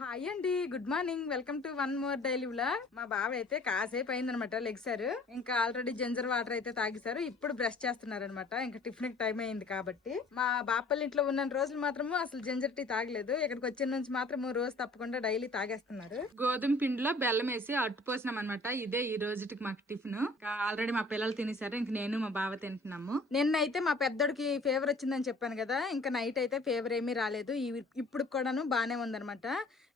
Hi అండి, good morning. Welcome to one more daily vlog. మా బావ అయితే కాసేపు అయిందనమాట లెగ్సారు. ఇంకా ఆల్రెడీ జంజర్ వాటర్ అయితే తాగేశారు. ఇప్పుడు బ్రష్ చేస్తున్నారు అనమాట. ఇంకా టిఫిన్ టైం అయింది కాబట్టి. మా బాపల్లి ఇంట్లో ఉన్న రోజులు మాత్రము అసలు జంజర్ టీ తాగలేదు. ఇక్కడికి వచ్చిన నుంచి మాత్రము రోజు తప్పకుండా డైలీ తాగేస్తున్నారు. గోధుమ పిండిలో బెల్లం వేసి అట్టు పోసినాం అనమాట. ఇదే ఈ రోజుకి మాకు టిఫిన్. ఆల్రెడీ మా పిల్లలు తినేసారు. ఇంక నేను మా బావ తింటున్నాము. నిన్నైతే మా పెద్దోడికి ఫీవర్ వచ్చిందని చెప్పాను కదా. ఇంకా నైట్ అయితే ఫీవర్ ఏమీ రాలేదు. ఇప్పుడు కూడాను బానే ఉందనమాట.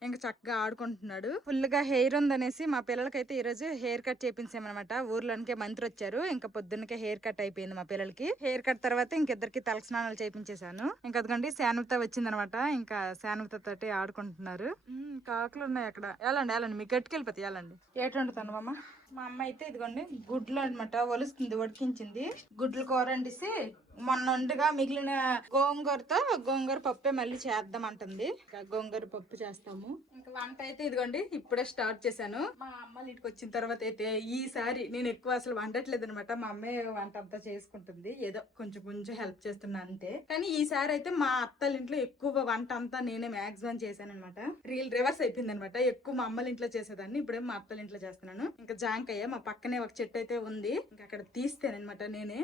ఇంకా చక్కగా ఆడుకుంటున్నాడు. ఫుల్ గా హెయిర్ ఉందనేసి మా పిల్లలకైతే ఈ రోజు హెయిర్ కట్ చేపించామన్నమాట. ఊర్లోనికే మంత్రి వచ్చారు. ఇంకా పొద్దున్నకే హెయిర్ కట్ అయిపోయింది మా పిల్లలకి. హెయిర్ కట్ తర్వాత ఇంకిద్దరికి తల స్నానాలు చేపించేశాను. ఇంకా అదిగోండి శానుత వచ్చిందనమాట. ఇంకా శానుత తోటి ఆడుకుంటున్నారు. కాకులు ఉన్నాయి అక్కడ. వెళ్ళండి మీకు గట్టుకెళ్ళిపోతాయి. వెళ్ళండి. ఏటి వండుతాను అమ్మ. మా అమ్మ అయితే ఇదిగోండి గుడ్లు అనమాట ఒలుస్తుంది, ఉడికించింది. గుడ్లు కూర వండిసి మొన్న వండుగా మిగిలిన గోంగూర పప్పే మళ్ళీ చేద్దాం అంటుంది. గోంగూర పప్పు చేస్తాము. ఇంకా వంట అయితే ఇదిగోండి ఇప్పుడే స్టార్ట్ చేశాను. మా అమ్మ ఇంటికి వచ్చిన తర్వాత అయితే ఈసారి నేను ఎక్కువ అసలు వండట్లేదు అనమాట. మా అమ్మే వంట అంతా చేసుకుంటుంది. ఏదో కొంచెం హెల్ప్ చేస్తున్నా అంతే. కానీ ఈసారి అయితే మా అత్తల ఇంట్లో ఎక్కువ వంట అంతా నేనే మాక్సిమం చేశాను అనమాట. రివర్స్ అయిపోయింది అనమాట. ఎక్కువ మా అమ్మల ఇంట్లో చేసేదాన్ని, ఇప్పుడేమో మా అత్తల ఇంట్లో చేస్తున్నాను. ఇంకా జాంకాయ మా పక్కనే ఒక చెట్టు అయితే ఉంది. ఇంకా అక్కడ తీస్తేనమాట నేనే.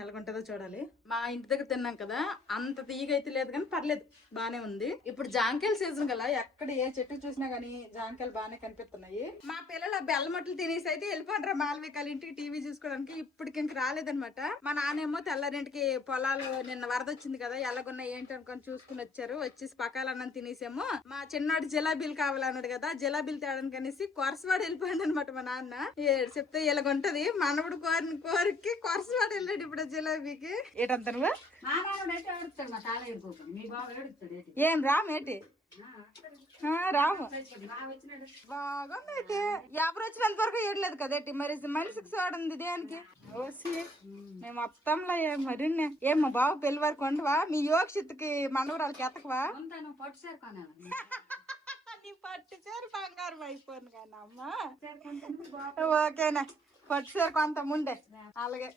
ఎలాగుంటుందో చూడాలి. మా ఇంటి దగ్గర తిన్నాం కదా, అంత తీగ అయితే లేదు కానీ పర్లేదు, బానే ఉంది. ఇప్పుడు జాంకాయల సీజన్ కదా, ఎక్కడ ఏ చెట్టు చూసినా గానీ జాంకాయలు బాగానే కనిపిస్తున్నాయి. మా పిల్లలు బెల్లమట్లు తినేసి అయితే వెళ్ళిపోండ్రా మాలవికాల ఇంటికి టీవీ చూసుకోవడానికి. ఇప్పటికి ఇంక రాలేదనమాట. మా నాన్నేమో తెల్లారింటికి పొలాలు నిన్న వరద వచ్చింది కదా, ఎలాగున్నా ఏంటి అనుకొని చూసుకుని వచ్చారు. వచ్చేసి పకాలన్నం తినేసేమో మా చిన్నోడు జిలాబీలు కావాలన్నాడు కదా, జిలాబీలు తేడానికి అనేసి కొరసవాడు వెళ్ళిపోయాడు అనమాట. మా నాన్న చెప్తే ఇలాగుంటది. మనవడు కోరికి కొరసవాడు వెళ్ళాడు ఇప్పుడు జిలాబీకి. ఏటంటారు ఏం రామేటి రాము బాగుంది. అయితే ఎవరు వచ్చినంత వరకు ఏడలేదు కదేటి. మరి మనిషికి చూడండి దేనికి ఓసి మేము మొత్తంలో మరి ఏమో బాబు పెళ్లి వరకు ఉండవా? మీ యోగశక్తికి మనవరాలకి ఎతకవా? నీ పట్టు చీర బంగారం అయిపోను కానీ అమ్మా. ఓకేనా, పట్టు చీర కొంత ముండే. అలాగే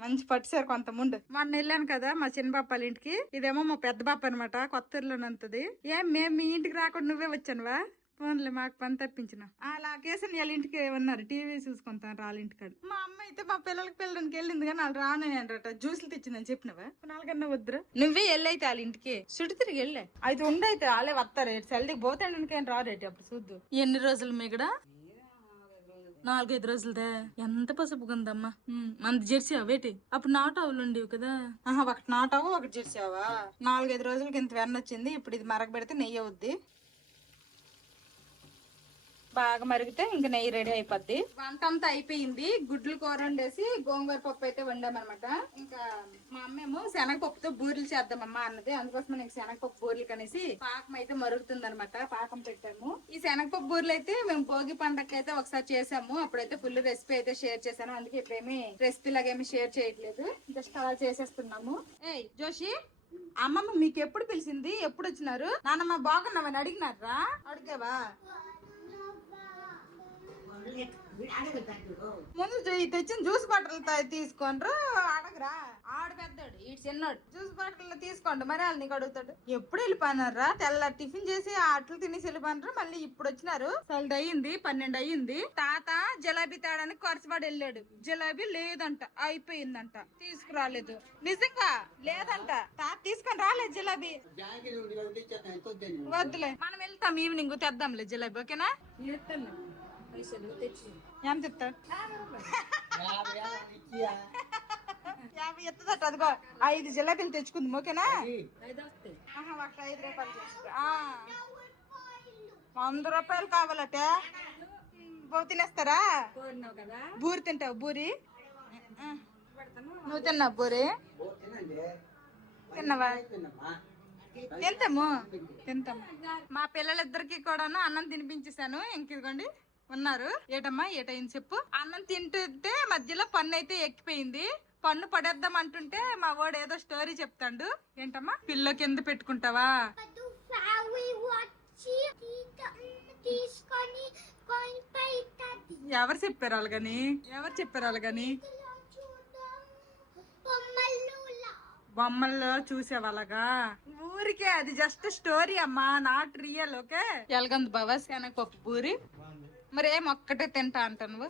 మంచి పట్టుసారు కొంత ముందు. మొన్న వెళ్ళాను కదా మా చిన్న బాపాల ఇంటికి. ఇదేమో మా పెద్ద బాప అనమాట. కొత్త ఇల్లునంతది. మేము మీ ఇంటికి రాకుండా నువ్వే వచ్చానువా? ఫోన్లే మాకు పని తప్పించిన. అలా కేసని వాళ్ళ ఇంటికి ఉన్నారు, టీవీ చూసుకుంటాను వాళ్ళ ఇంటికాడ. మా అమ్మ అయితే మా పిల్లలకి పిల్లడానికి వెళ్ళింది కానీ వాళ్ళు రానట. జ్యూసులు తెచ్చిందని చెప్పినవా? నాలుగన్నా వద్దురా, నువ్వే వెళ్ళైతే వాళ్ళ ఇంటికి చుట్టు తిరిగి వెళ్ళే. అయితే ఉండైతే వాళ్ళే వస్తారు. సెల్దికి పోతాండేం రారేటి అప్పుడు చూద్దు. ఎన్ని రోజులు మీగడ? 4-5 రోజులదే. ఎంత పసుపుగా ఉందమ్మా. మంది జెర్సీ అవేటి అప్పుడు నాటావులు ఉండేవి కదా. ఒకటి నాటావు ఒకటి జెర్సావా. 4-5 రోజులకి ఇంత వెన్న వచ్చింది. ఇప్పుడు ఇది మరగబెడితే నెయ్యి అవుద్ది. బాగా మరిగితే ఇంకా నెయ్యి రెడీ అయిపోద్ది. వంట అంతా అయిపోయింది. గుడ్లు కూర వండేసి గోంగూర పప్పు అయితే వండామన్నమాట. ఇంకా మా అమ్మేమో శనగపప్పుతో బూరెలు చేద్దామమ్మా అన్నది. అందుకోసం నేను శనగపప్పు బూరెలు కనేసి పాకం అయితే మరుగుతుంది అనమాట. పాకం పెట్టాము. ఈ శనగపప్పు బూరెలు అయితే మేము భోగి పండగకి అయితే ఒకసారి చేసాము. అప్పుడైతే ఫుల్ రెసిపీ అయితే షేర్ చేశాను. అందుకే ఇప్పుడేమి రెసిపీ లాగేమి షేర్ చేయట్లేదు, జస్ట్ అలా చేసేస్తున్నాము. ఏయ్ జోషి, అమ్మమ్మ మీకు ఎప్పుడు పిలిచింది? ఎప్పుడు వచ్చినారు? నాన్నమ్మ బాగున్నావని అడిగినారా? అడిగావా? ముందు తెచ్చిన జ్యూస్ బాటిల్ తీసుకోండ్రు. అడగరా? ఆడు పెద్దోడు, ఈడు చిన్నోడు. జ్యూస్ బాటిల్ తీసుకోండి. మరి వాళ్ళు నీకు అడుగుతాడు. ఎప్పుడు వెళ్ళిపోయినారా? తెల్ల టిఫిన్ చేసి అట్లు తినేసి వెళ్ళిపోయినారు. మళ్ళీ ఇప్పుడు వచ్చినారు. సల్ది అయ్యింది, 12 అయ్యింది. తాత జిలాబీ తేడానికి కొరసవాడు వెళ్ళాడు. జిలాబీ లేదంట, అయిపోయిందంట, తీసుకురాలేదు. నిజంగా లేదంట. తాత తీసుకొని రాలేదు జిలాబీ. వద్దులే, మనం వెళ్తాం ఈవినింగ్ తెద్దాంలే జిలాబీ. ఓకేనా? ఎంత ఇస్తారు? 50 ఎత్తదట. అదిగో 5 జిలేబీలు తెచ్చుకుంది. ఓకేనా? 5 రూపాయలు 100 రూపాయలు కావాలటే. తినేస్తారా? బూరి తింటావు? బూరి నువ్వు తిన్నావు? బూరి తిన్నావా? తింటాము. మా పిల్లలిద్దరికి కూడాను అన్నం తినిపించేశాను. ఇంకిదిగోండి ఉన్నారు. ఏటమ్మా ఏటైంది చెప్పు. అన్నం తింటుంటే మధ్యలో పన్ను అయితే ఎక్కిపోయింది. పన్ను పడేద్దాం అంటుంటే మా వాడు ఏదో స్టోరీ చెప్తాడు. ఏంటమ్మా? పిల్ల కింద పెట్టుకుంటావా? ఎవరు చెప్పారు అలాగని? బొమ్మల్లో చూసేవాళ్ళగా ఊరికే అది జస్ట్ స్టోరీ అమ్మా, నాట్ రియల్. ఓకే ఎలాగంది బాబా శనగపప్పు పూరి? మరి ఏం ఒక్కటే తింటా అంట నువ్వు?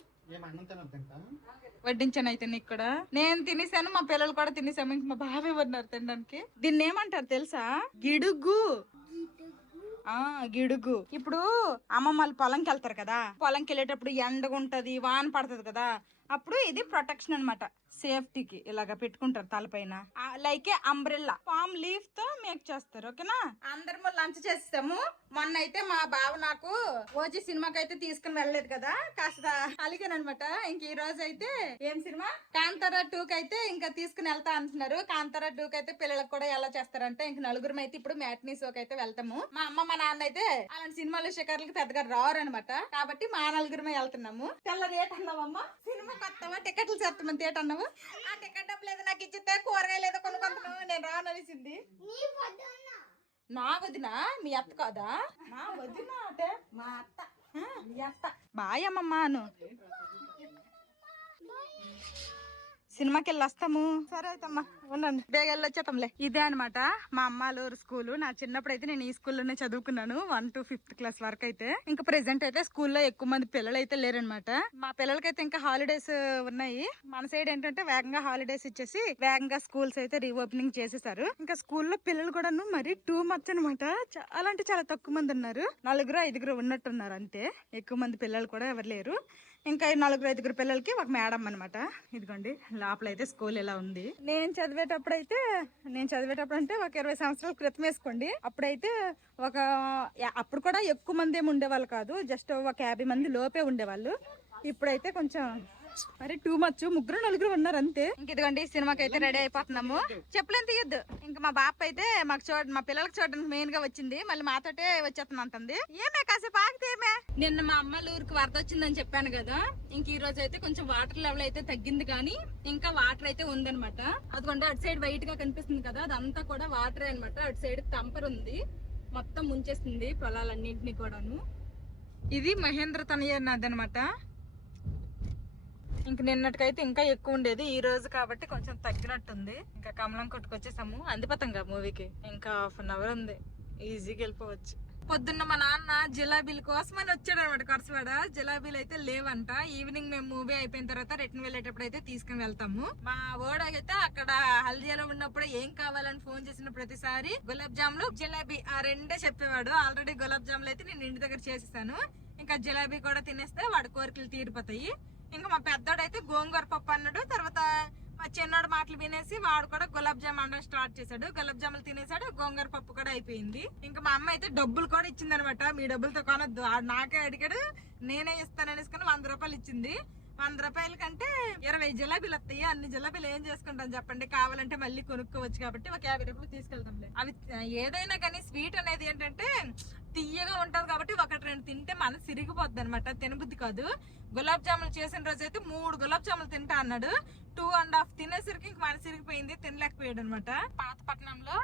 వడ్డించాను అయితే నీకు కూడా. నేను తినేసాను, మా పిల్లలు కూడా తినేసాము, ఇంక మా బాబే ఉన్నారు తినడానికి. దీన్ని ఏమంటారు తెలుసా? గిడుగు. గిడుగు. ఇప్పుడు అమ్మమ్మలు పొలంకి వెళ్తారు కదా, పొలంకి వెళ్ళేటప్పుడు ఎండగా ఉంటది, వాన పడుతుంది కదా, అప్పుడు ఇది ప్రొటెక్షన్ అన్నమాట, సేఫ్టీకి ఇలాగా పెట్టుకుంటారు తలపైన. లైక్ అంబ్రెల్లా పామ్ లీఫ్ తో మేక్ చేస్తారు. ఓకేనా, అందరము లంచ్ చేస్తాము. మొన్న అయితే మా బావ నాకు ఓజీ సినిమాకి అయితే తీసుకుని వెళ్ళలేదు కదా, కాస్త అలిగానమాట. ఇంక ఈ రోజు అయితే ఏం సినిమా, కాంతారా 2 కి అయితే ఇంకా తీసుకుని వెళ్తా అంటున్నారు. కాంతారా 2 కి అయితే పిల్లలకు కూడా ఎలా చేస్తారంటే ఇంక నలుగురం అయితే ఇప్పుడు మ్యాట్నీ షోకి అయితే వెళ్తాము. మా అమ్మ మా నాన్న అయితే అలాంటి సినిమాలు షికార్లకి పెద్దగా రారు అనమాట, కాబట్టి మా నలుగురమే వెళ్తున్నాము. తెల్ల రేట్ అన్నావమ్మా, సినిమా కొత్తవా, టికెట్లు చేస్తామని రేట్ అన్నావు. ఆ టికెట్ డబ్బులు ఏదో నాకు ఇచ్చితే కూరగాయలు ఏదో కొనుక్కుంటున్నావు, నేను రానలిసింది. నా వదిన మీ అత్త కాదా? మా వదిన అంటే మా అత్త, మీ అత్త. బాయ్ అమ్మమ్మాను, సినిమాకి వెళ్ళి వస్తాము. సరే అయితే అమ్మా ఉండండి, బేగ వెళ్ళి వచ్చేతాంలే. ఇదే అనమాట మా అమ్మాలూరు స్కూల్. నా చిన్నప్పుడు అయితే నేను ఈ స్కూల్లోనే చదువుకున్నాను, 1 to 5th క్లాస్ వరకు అయితే. ఇంకా ప్రెసెంట్ అయితే స్కూల్లో ఎక్కువ మంది పిల్లలు అయితే లేరనమాట. మా పిల్లలకైతే ఇంకా హాలిడేస్ ఉన్నాయి. మన సైడ్ ఏంటంటే వేగంగా హాలిడేస్ ఇచ్చేసి వేగంగా స్కూల్స్ అయితే రీఓపెనింగ్ చేసేసారు. ఇంకా స్కూల్లో పిల్లలు కూడా మరీ టూ మచ్ అనమాట. చాలా అంటే చాలా తక్కువ మంది ఉన్నారు, 4-5 ఉన్నట్టున్నారు అంతే. ఎక్కువ మంది పిల్లలు కూడా ఎవరు లేరు. ఇంకా 4-5 పిల్లలకి ఒక మేడం అనమాట. ఇదిగోండి లోపల అయితే స్కూల్ ఇలా ఉంది. నేను చదివేటప్పుడు అంటే ఒక 20 సంవత్సరాల క్రితం వేసుకోండి. అప్పుడైతే అప్పుడు కూడా ఎక్కువ మంది ఏమి ఉండేవాళ్ళు కాదు, జస్ట్ ఒక 50 మంది లోపే ఉండేవాళ్ళు. ఇప్పుడైతే కొంచెం మరి టూ మచ్, 3-4 ఉన్నారు అంతే. ఇంక ఇదిగోండి సినిమాకి అయితే రెడీ అయిపోతున్నాము. చెప్పులేం తీయద్దు. ఇంకా మా బాప అయితే మా పిల్లలకి చూడడానికి మెయిన్ గా వచ్చింది, మళ్ళీ మాతోటే వచ్చేస్తున్నా అంటుంది. ఏమే కాసేపు ఆగితే ఏమే. నిన్న మా అమ్మ ఊరికి వరద వచ్చిందని చెప్పాను కదా, ఇంక ఈ రోజు అయితే కొంచెం వాటర్ లెవెల్ అయితే తగ్గింది, కానీ ఇంకా వాటర్ అయితే ఉందనమాట. అదిగోండి అటు సైడ్ వైట్ గా కనిపిస్తుంది కదా, అదంతా కూడా వాటరే అనమాట. అటు సైడ్ తంపర్ ఉంది, మొత్తం ముంచేస్తుంది పొలాలన్నింటినీ కూడాను. ఇది మహేంద్ర తనయ నది అనమాట. ఇంక నిన్నటికైతే ఇంకా ఎక్కువ ఉండేది, ఈ రోజు కాబట్టి కొంచెం తగ్గినట్టుంది. ఇంకా కమలం కొట్టుకొచ్చేసాము, అందిపోతాంగా మూవీకి. ఇంకా 1/2 అవర్ ఉంది, ఈజీగా వెళ్ళిపోవచ్చు. పొద్దున్న మా నాన్న జిలాబీల కోసమని వచ్చాడు అనమాట కొరసవాడ. జిలాబీలు అయితే లేవంట. ఈవినింగ్ మేము మూవీ అయిపోయిన తర్వాత రిటర్న్ వెళ్ళేటప్పుడు అయితే తీసుకుని వెళ్తాము. మా ఓడైతే అక్కడ హల్దియాలో ఉన్నప్పుడు ఏం కావాలని ఫోన్ చేసిన ప్రతిసారి గులాబ్ జాములు, జిలాబీ ఆ రెండే చెప్పేవాడు. ఆల్రెడీ గులాబ్ జాములు అయితే నేను ఇంటి దగ్గర చేసేసాను, ఇంకా జిలాబీ కూడా తినేస్తే వాడి కోరికలు తీరిపోతాయి. ఇంకా మా పెద్దోడు అయితే గోంగూర పప్పు అన్నాడు. తర్వాత మా చిన్నోడు మాటలు వినేసి వాడు కూడా గులాబ్ జామ్ అనడం స్టార్ట్ చేశాడు. గులాబ్ జాములు తినేసాడు, గోంగూర పప్పు కూడా అయిపోయింది. ఇంకా మా అమ్మ అయితే డబ్బులు కూడా ఇచ్చింది అనమాట. మీ డబ్బులతో కొనొద్దు, నాకే అడిగాడు, నేనే ఇస్తాననేసుకుని 100 రూపాయలు ఇచ్చింది. 100 రూపాయల కంటే 20 జిలాబీలు వస్తాయి. అన్ని జిలాబీలు ఏం చేసుకుంటాం చెప్పండి, కావాలంటే మళ్ళీ కొనుక్కోవచ్చు కాబట్టి ఒక 50 రూపాయలు తీసుకెళ్తాంలే. అవి ఏదైనా కానీ స్వీట్ అనేది ఏంటంటే తీయగా ఉంటది కాబట్టి 1-2 తింటే మనసు సిరిగిపోద్ది అనమాట, తినబుద్ధి కాదు. గులాబ్ జాములు చేసిన రోజు అయితే 3 గులాబ్ జాములు తింటా అన్నాడు. 2.5 తినేసరికి ఇంక మనసు సిరిగిపోయింది, తినలేకపోయాడు అనమాట. పాతపట్నంలో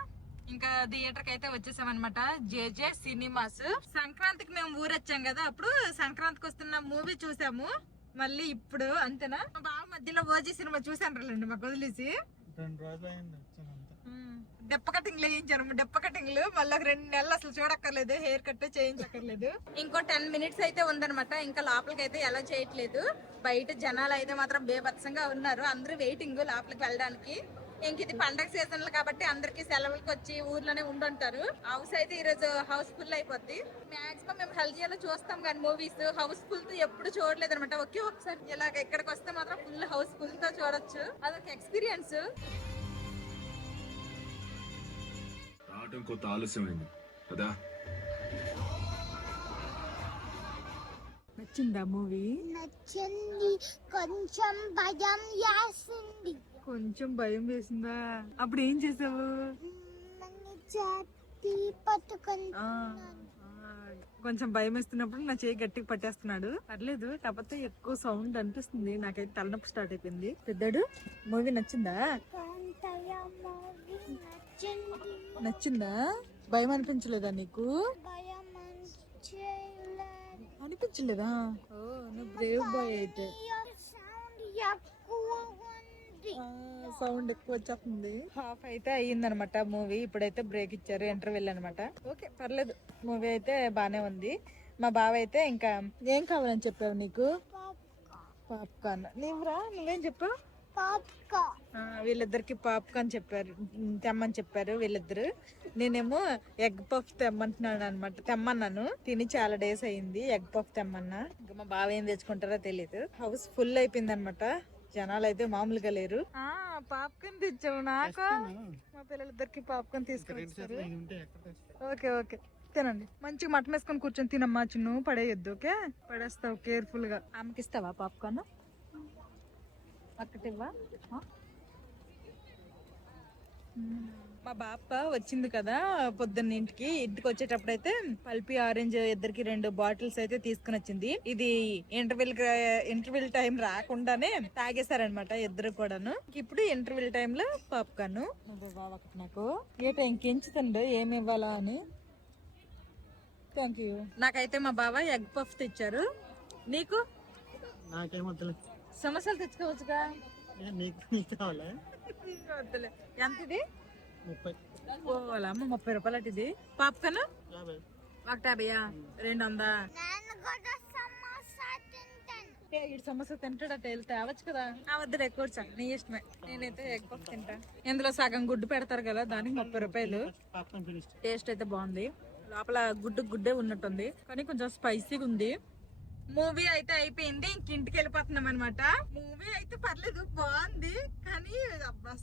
ఇంకా థియేటర్ కి అయితే వచ్చేసామన్నమాట, జేజే సినిమాస్. సంక్రాంతికి మేము ఊరొచ్చాం కదా, అప్పుడు సంక్రాంతికి వస్తున్న మూవీ చూసాము. మళ్ళీ ఇప్పుడు అంతేనా, బాగా మధ్యలో ఓజీ సినిమా చూసాను రండి మాకు వదిలేసి. 2 రోజులు అయింది. డెప్ప కటింగ్లు వేయించాను, డెప్ప కటింగ్లు మళ్ళీ ఒక 2 నెలలు అసలు చూడక్కర్లేదు, హెయిర్ కట్ చేయించక్కర్లేదు. ఇంకో 10 మినిట్స్ అయితే ఉందనమాట. ఇంకా లోపలికి అయితే ఎలా చేయట్లేదు, బయట జనాలు అయితే మాత్రం బేభత్సంగా ఉన్నారు, అందరూ వెయిటింగ్ లోపలికి వెళ్ళడానికి. ఇంక ఇది పండగ సీజన్లు కాబట్టి అందరికి సెలవులకు వచ్చి ఊర్లోనే ఉండుంటారు. హౌస్ అయితే ఈ రోజు హౌస్ ఫుల్ అయిపోద్ది. మాక్సిమం మేము హల్దియాలో చూస్తాం కానీ మూవీస్ హౌస్ ఫుల్ తో ఎప్పుడు చూడలేదు అనమాట. ఒకే ఒకసారి ఇలాగ ఇక్కడికి వస్తే మాత్రం ఫుల్ హౌస్ ఫుల్ తో చూడొచ్చు, అదొక ఎక్స్పీరియన్స్. రావటం కొంత ఆలస్యమైంది కదా. నచ్చిందా మూవీ? నచ్చింది, కొంచెం భయం వేసింది. కొంచెం భయం వేసిందా? అప్పుడు ఏం చేసావు? కొంచెం భయం వేస్తున్నప్పుడు నా చేయి గట్టిగా పట్టేస్తున్నాడు. పర్లేదు, కాకపోతే ఎక్కువ సౌండ్ అనిపిస్తుంది, నాకైతే తలనొప్పి స్టార్ట్ అయిపోయింది. పెద్దడు మూవీ నచ్చిందా? నచ్చిందా? భయం అనిపించలేదా నీకు? అనిపించలేదా? ఓ నువ్వు బ్రేవ్ బాయ్ అయితే. సౌండ్ ఎక్కువ వచ్చేస్తుంది. హాఫ్ అయితే అయ్యిందనమాట మూవీ. ఇప్పుడైతే బ్రేక్ ఇచ్చారు, ఇంటర్వెల్ అనమాట. ఓకే పర్లేదు, మూవీ అయితే బానే ఉంది. మా బావ అయితే ఇంకా ఏం కావాలని చెప్పావు నీకు? పాప్కార్న్. నువ్వేం చెప్పావు? వీళ్ళిద్దరికి పాప్కార్న్ చెప్పారు, తెమ్మని చెప్పారు వీళ్ళిద్దరు. నేనేమో ఎగ్ పఫ్ తెమ్మంటున్నాను అనమాట. తెమ్మన్నాను, తిని చాలా డేస్ అయింది. ఎగ్ పఫ్ తెమ్మన్నా. ఇంకా మా బావ ఏం తెచ్చుకుంటారో తెలీదు. హౌస్ ఫుల్ అయిపోయింది అనమాట, జనాలు అయితే మామూలుగా లేరు. పాప్కార్న్ తెచ్చావు నాకు, మా పిల్లలిద్దరికి పాప్కార్న్ తీసుకొచ్చారు. ఓకే ఓకే తినండి, మంచిగా మటన్ వేసుకొని కూర్చొని తినమ్మా. చిన్ను పడేయొద్దు, ఓకే? పడేస్తావు కేర్ఫుల్ గా. ఆమెకి ఇస్తావా పాప్కార్న్? అక్కటివ్వా. మా బాప వచ్చింది కదా పొద్దున్న ఇంటికి వచ్చేటప్పుడు అయితే పల్పి ఆరెంజ్ ఇద్దరికి 2 బాటిల్స్ అయితే తీసుకుని వచ్చింది. ఇది ఇంటర్వెల్ టైం రాకుండానే తాగేశారనమాట ఇద్దరు కూడాను. ఇప్పుడు ఇంటర్వెల్ టైమ్ లో పాప్కార్న్. ఒకటి నాకు ఏటా ఇంకెంచుతండు ఏమి ఇవ్వాలా అని. Thank you. నాకైతే మా బావ ఎగ్ పఫ్ తెచ్చారు. నీకు? నాకేమొద్దులే, సమోసాలు తెచ్చుకోవచ్చుగా. వద్దులే. ఎంత ఇది? 30. ఓలమ్మ 30 రూపాయలు అటు. ఇది పాప్కార్న్ 150. 200. ఇటు సమోసా తింటాడట, వెళ్తే అవచ్చు కదా. వద్దులే కూర్చో, నీ ఇష్టమే. నేనైతే ఎగ్ పఫ్ తింటా. ఇందులో సగం గుడ్డు పెడతారు కదా, దానికి 30 రూపాయలు. టేస్ట్ అయితే బాగుంది. లోపల గుడ్డే ఉన్నట్టుంది, కానీ కొంచెం స్పైసీగా ఉంది. మూవీ అయితే అయిపోయింది, ఇంటికి వెళ్ళిపోతున్నాం అనమాట. మూవీ అయితే పర్లేదు, బాగుంది. కానీ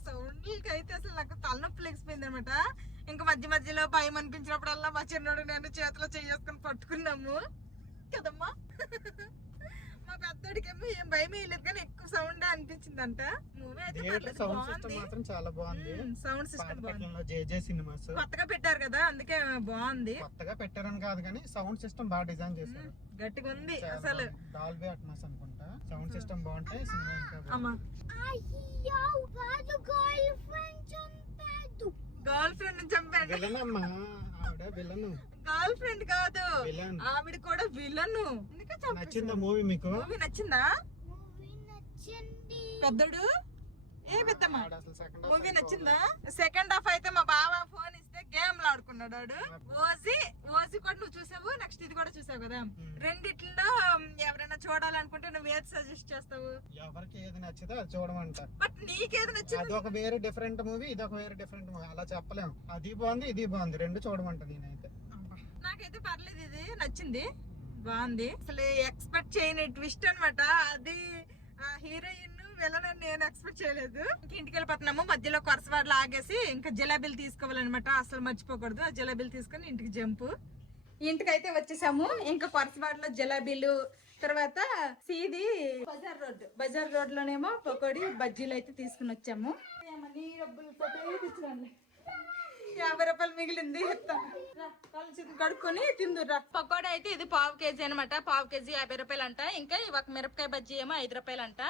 సౌండ్లకి అయితే అసలు నాకు తలనొప్పి లేచిపోయింది అనమాట. ఇంకా మధ్యలో భయం అనిపించినప్పుడల్లా మా చిన్నోడు నేను చేతిలో చేసుకొని పట్టుకున్నాము కదమ్మా. మా పెద్దోడికి ఏమో ఏం భయం వేయలేదు, కానీ ఎక్కువ సౌండ్ అనిపించిందంట. మూవీ అయితే చాలా బాగుంది. సౌండ్ సిస్టమ్ బాగుంది. జేజే సినిమాస్ కొత్తగా పెట్టారు కదా, అందుకే బాగుంది. కొత్తగా పెట్టారని కాదు కానీ సౌండ్ సిస్టమ్ బాగా డిజైన్ చేశారు. గట్టిగా ఉంది అసలు. డాల్బీ అట్మాస్ అనుకుంటా. సౌండ్ సిస్టమ్ బాగుంటే సినిమా ఇంకా గర్ల్ ఫ్రెండ్ చంపాడు. గర్ల్ ఫ్రెండ్ కాదు, ఆవిడ కూడా విలన్. నచ్చిందా మూవీ? మీకు మూవీ నచ్చిందా? పెద్దడు ఏ పెద్దమ్మా మూవీ నచ్చిందా? సెకండ్ హాఫ్ అయితే మా బావ ఫోన్ ఇస్తే గేమ్లు ఆడుకున్నాడు వాడు. ఓజీ కూడా నువ్వు చూసావు, నెక్స్ట్ ఇది కూడా చూసావు కదా. రెండిట్లో ఎవరైనా చూడాలనుకుంటే నువ్వు ఏది సజెస్ట్ చేస్తావు? ఎవరికి ఏది నచ్చితే అది చూడమంట. బట్ నీకేది నచ్చింది? అది ఒక వేరే డిఫరెంట్ మూవీ, ఇది ఒక వేరే డిఫరెంట్ మూవీ, అలా చెప్పలేము. అది బాగుంది, ఇది బాగుంది, 2 చూడమంట నేనైతే. నాకైతే పర్లేదు, ఇది నచ్చింది, బాగుంది. అసలు ఎక్స్పెక్ట్ చేయని ట్విస్ట్ అనమాట. అది హీరోయిన్ వెళ్ళని నేను ఎక్స్పెక్ట్ చేయలేదు. ఇంటికి వెళ్ళిపోతున్నాము. మధ్యలో కొరసవాడలో ఆగేసి ఇంకా జిలేబీలు తీసుకోవాలన్నమాట, అసలు మర్చిపోకూడదు. ఆ జిలేబీలు తీసుకొని ఇంటికి జంపు. ఇంటికైతే వచ్చేసాము. ఇంకా కొరసవాడలో జిలేబీలు, తర్వాత సీది బజార్ రోడ్ లోనేమో పకోడీ బజ్జీలు అయితే తీసుకుని వచ్చాము. డబ్బులతో 50 రూపాయలు మిగిలింది. కడుక్కొని తిందురా. పకోడా అయితే ఇది 1/2 కేజీ అనమాట. 1/2 కేజీ 50 రూపాయలు అంట. ఇంకా ఒక మిరపకాయ బజ్జీ ఏమో 5 రూపాయలు అంట.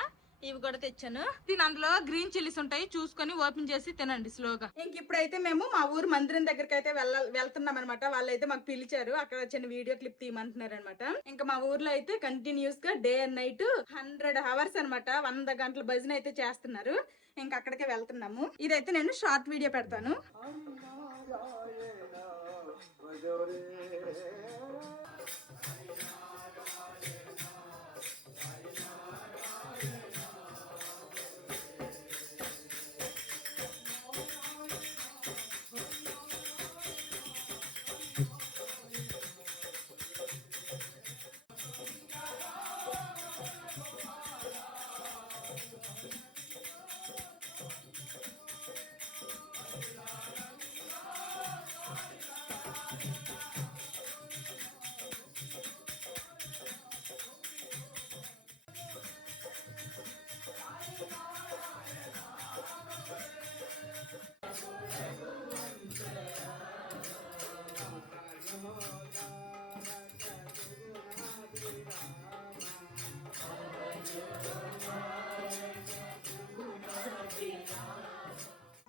ఇవి కూడా తెచ్చాను. దీని అందులో గ్రీన్ చిల్లీస్ ఉంటాయి, చూసుకొని ఓపెన్ చేసి తినండి స్లోగా. ఇంక ఇప్పుడైతే మేము మా ఊరు మందిరం దగ్గరికి అయితే వెళ్తున్నాం అనమాట. వాళ్ళైతే మాకు పిలిచారు, అక్కడ చిన్న వీడియో క్లిప్ తీయమంటున్నారు అనమాట. ఇంకా మా ఊర్లో అయితే కంటిన్యూస్ గా డే అండ్ నైట్ 100 hours అనమాట, 100 గంటల భజన అయితే చేస్తున్నారు. ఇంకా అక్కడికే వెళ్తున్నాము. ఇదైతే నేను షార్ట్ వీడియో పెడతాను.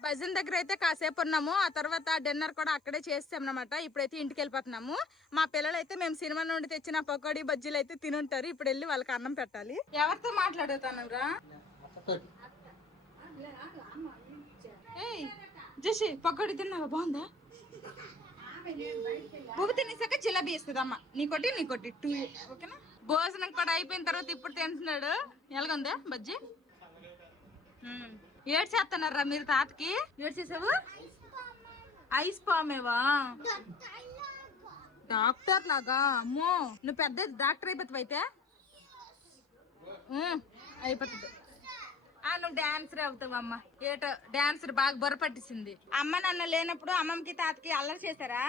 భజన్ దగ్గర అయితే కాసేపు ఉన్నాము. ఆ తర్వాత డిన్నర్ కూడా అక్కడే చేస్తాం అన్నమాట. ఇప్పుడైతే ఇంటికి వెళ్ళిపోతున్నాము. మా పిల్లలు అయితే మేము సినిమా నుండి తెచ్చిన పకోడీ బజ్జీలు అయితే తినుంటారు. ఇప్పుడు వెళ్ళి వాళ్ళకి అన్నం పెట్టాలి. ఎవరితో మాట్లాడుతాను రా? ఏయ్ జసి పకోడీ తిన్నావా? బాగుందా? బువ్వ తినేసాక జిలాబీ ఇస్తుంది అమ్మ. నీకోటి 2 ఓకేనా? భోజనం కూడా అయిపోయిన తర్వాత ఇప్పుడు తింటున్నాడు. ఎలాగుందా బజ్జీ? ఏడు చేస్తున్నారా మీరు తాతకి? ఏడు చేసావు? ఐస్ పామేవా? డాక్టర్ లాగా? అమ్మో నువ్వు పెద్ద డాక్టర్ అయిపోతావు అయితే. అయిపోతుంది. నువ్వు డాన్సర్ అవుతావు అమ్మ. ఏటో డాన్సర్ బాగా బొర్ర పట్టించింది. అమ్మ నాన్న లేనప్పుడు అమ్మమ్మకి తాతకి అల్లరి చేశారా?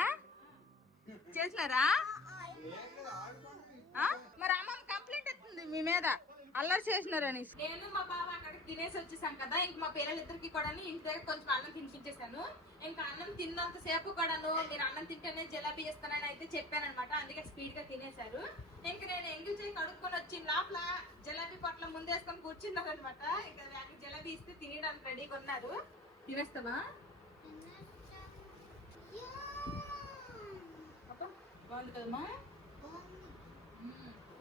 చేసినారా? మరి అమ్మమ్మ కంప్లైంట్ వస్తుంది మీ మీద అల్లరి చేసినారని. నేను మా బావ అక్కడికి తినేసి వచ్చేసాం కదా, ఇంక మా పిల్లలిద్దరికి కూడా ఇంటి దగ్గర కొంచెం అన్నం తినిపించేశాను. ఇంకా అన్నం తిన్నంత సేపు కూడాను మీరు అన్నం తింటేనే జిలాబీ ఇస్తానని అయితే చెప్పాను అనమాట. అందుకే స్పీడ్ గా తినేశారు. ఇంక నేను ఎంగిల్ చేయి కడుక్కొని వచ్చిన లోపల జిలాబీ పొట్ల ముందేసుకొని కూర్చున్నారు అనమాట. ఇంకా జిలాబీ ఇస్తే తినడానికి రెడీగా ఉన్నారు. తినేస్తావా? బాగుంది కదమ్మా.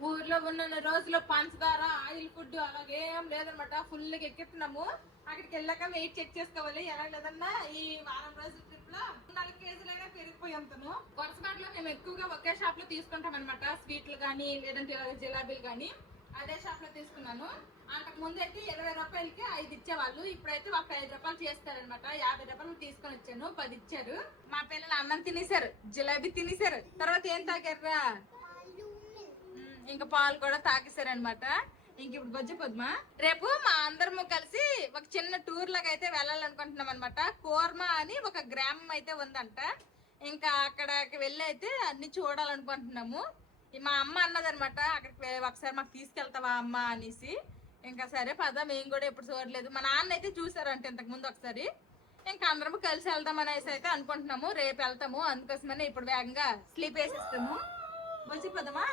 ఊర్లో ఉన్న రోజులో పంచదార ఆయిల్ ఫుడ్ అలాగేం లేదనమాట. ఫుల్ గా ఎక్కిస్తున్నాము. అక్కడికి వెళ్ళాక వెయిట్ చెక్ చేసుకోవాలి. ఎలా లేదన్నా ఈ వారం రోజుల ట్రిప్ లో 4 కేజీలైనా పెరిగిపోయి అమ్ముతాను. కొరసపాట్లో మేము ఎక్కువగా ఒకే షాప్ లో తీసుకుంటాం అనమాట. స్వీట్లు గానీ లేదంటే జిలాబీలు గానీ అదే షాప్ లో తీసుకున్నాను. అంతకు ముందు అయితే 20 రూపాయలకి 5 ఇచ్చేవాళ్ళు. ఇప్పుడైతే ఒక 5 రూపాయలు చేస్తారనమాట. 50 రూపాయలు తీసుకొని వచ్చాను, 10 ఇచ్చారు. మా పిల్లలు అన్నం తినేశారు, జిలాబీ తినేశారు. తర్వాత ఏం తాగారా? ఇంకా పాలు కూడా తాగేశారనమాట. ఇంక ఇప్పుడు బొజ్జపోద్మా. రేపు మా అందరము కలిసి ఒక చిన్న టూర్ లాగా అయితే వెళ్ళాలనుకుంటున్నాం అనమాట. కోర్మా అని ఒక గ్రామం అయితే ఉందంట. ఇంకా అక్కడికి వెళ్ళి అయితే అన్ని చూడాలనుకుంటున్నాము. మా అమ్మ అన్నదనమాట, అక్కడికి ఒకసారి మాకు తీసుకెళ్తావా అమ్మ అనేసి. ఇంకా సరే పద, మేము కూడా ఎప్పుడు చూడలేదు. మా నాన్న అయితే చూసారంటే ఇంతకు ముందు ఒకసారి. ఇంకా అందరము కలిసి వెళ్దాం అనేసి అయితే అనుకుంటున్నాము. రేపు వెళ్తాము, అందుకోసమనే ఇప్పుడు వేగంగా స్లీప్ వేసేస్తాము. వచ్చిపోదామా?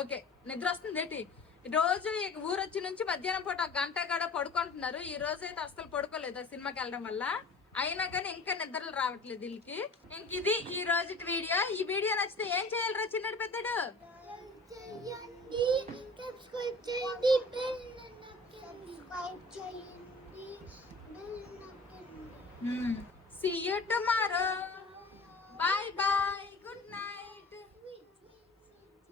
ఓకే. నిద్ర వస్తుంది ఏంటి? రోజు ఊరు వచ్చి నుంచి మధ్యాహ్నం పూట 1 గంట గడ పడుకుంటున్నారు. ఈ రోజు అయితే అసలు పడుకోలేదు సినిమాకి వెళ్ళడం వల్ల. అయినా కానీ ఇంకా నిద్రలు రావట్లేదు వీళ్ళకి. ఇంక ఇది ఈ రోజు వీడియో. ఈ వీడియో నచ్చితే ఏం చేయాలరా చిన్నడు పెద్దడు? See you tomorrow.